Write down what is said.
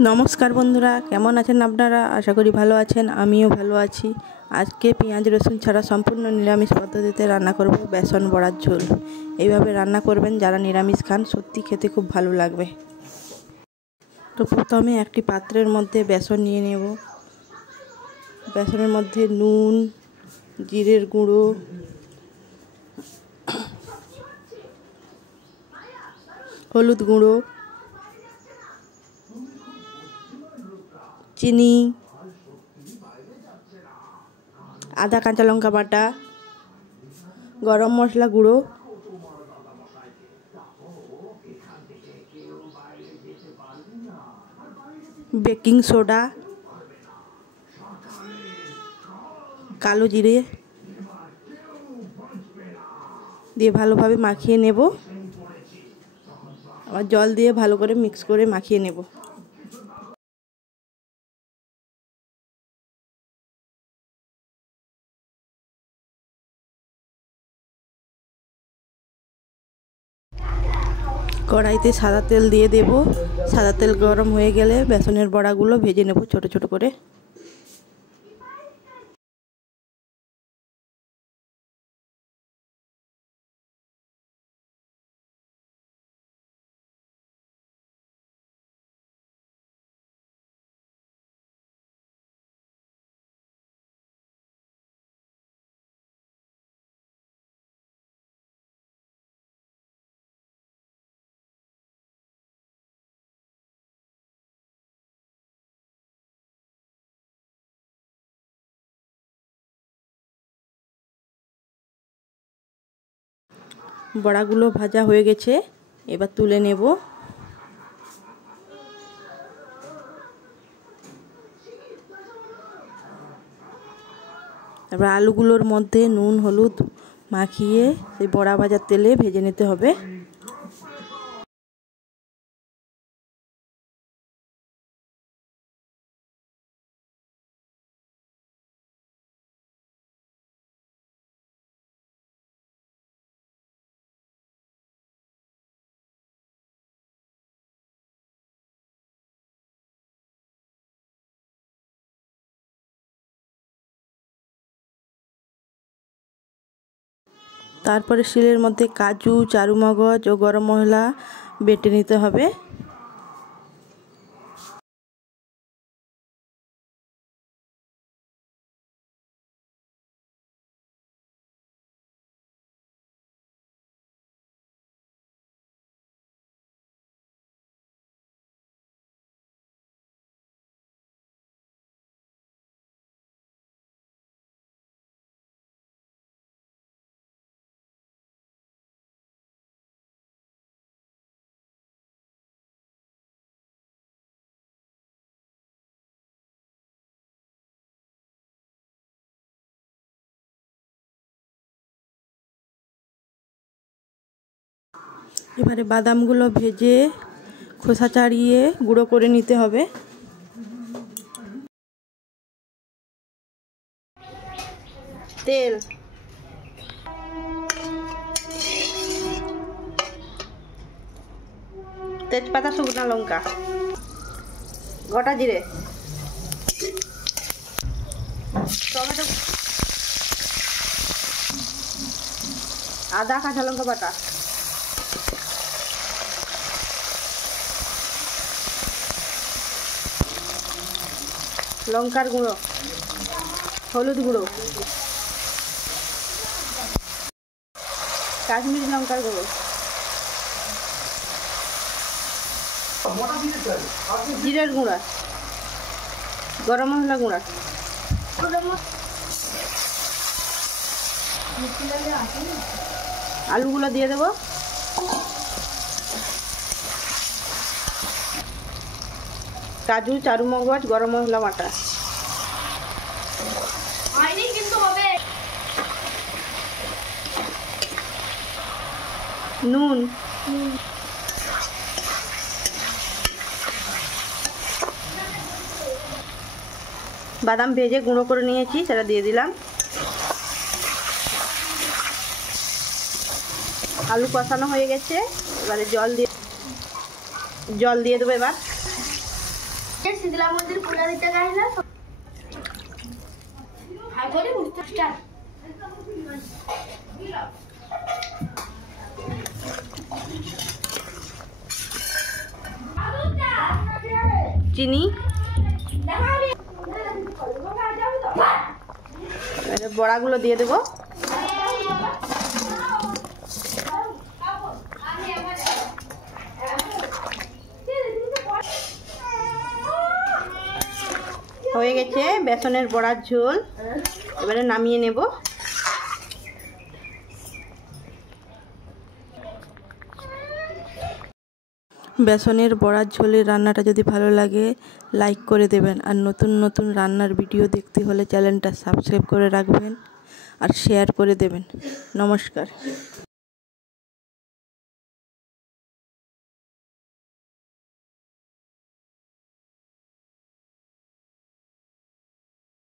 নমস্কার বন্ধুরা, কেমন আছেন আপনারা? আশা করি ভালো আছেন। আমিও ভালো আছি। আজকে পেঁয়াজ রসুন ছাড়া সম্পূর্ণ নিরামিষ পদ্ধতিতে রান্না করব বেসন বড়ার ঝোল। এইভাবে রান্না করবেন, যারা নিরামিষ খান সত্যি খেতে খুব ভালো লাগবে। তো প্রথমে একটি পাত্রের মধ্যে বেসন নিয়ে নেব। বেসনের মধ্যে নুন, জিরের গুঁড়ো, হলুদ গুঁড়ো, চিনি, আদা কাঁচা লঙ্কা বাটা, গরম মশলা গুঁড়ো, বেকিং সোডা, কালো জিরে দিয়ে ভালোভাবে মাখিয়ে নেব। আবার জল দিয়ে ভালো করে মিক্স করে মাখিয়ে নেব। কড়াইতে সাদা তেল দিয়ে দেব। সাদা তেল গরম হয়ে গেলে বেসনের বড়াগুলো ভেজে নেব ছোট ছোট করে। বড়াগুলো ভাজা হয়ে গেছে, এবার তুলে নেব। তারপর আলুগুলোর মধ্যে নুন হলুদ মাখিয়ে সেই বড়া ভাজার তেলে ভেজে নিতে হবে। তারপরে শিলের মধ্যে কাজু, চারুমগজ ও গরম মশলা বেটে নিতে হবে। এবারে বাদামগুলো ভেজে খোসা ছাড়িয়ে গুঁড়ো করে নিতে হবে। তেল, তেজপাতা, শুকনো লঙ্কা, গোটা জিরে, টমেটো, আদা কাঁচা লঙ্কা বাটা, লঙ্কার গুঁড়ো, হলুদ গুঁড়ো, কাশ্মীরি লঙ্কার গুঁড়ো, জিরের গুঁড়া, গরম মশলা গুঁড়া, আলুগুলো দিয়ে দেবো। কাজু, চারুমগজ, গরম মশলা বাটা, নুন, বাদাম ভেজে গুঁড়ো করে নিয়েছি, সেটা দিয়ে দিলাম। আলু কষানো হয়ে গেছে, এবারে জল দিয়ে দেবো। এবার শীতলা মন্দির পুরা দিতে গাইলা হাই বলি বুঝতে স্টার্ট চিনি বড়াগুলো দিয়ে দেবো। হয়ে গেছে বেসনের বড়ার ঝোল, এবারে নামিয়ে নেব। বেসনের বড়ার ঝোলের রান্নাটা যদি ভালো লাগে লাইক করে দেবেন, আর নতুন নতুন রান্নার ভিডিও দেখতে হলে চ্যানেলটা সাবস্ক্রাইব করে রাখবেন আর শেয়ার করে দেবেন। নমস্কার।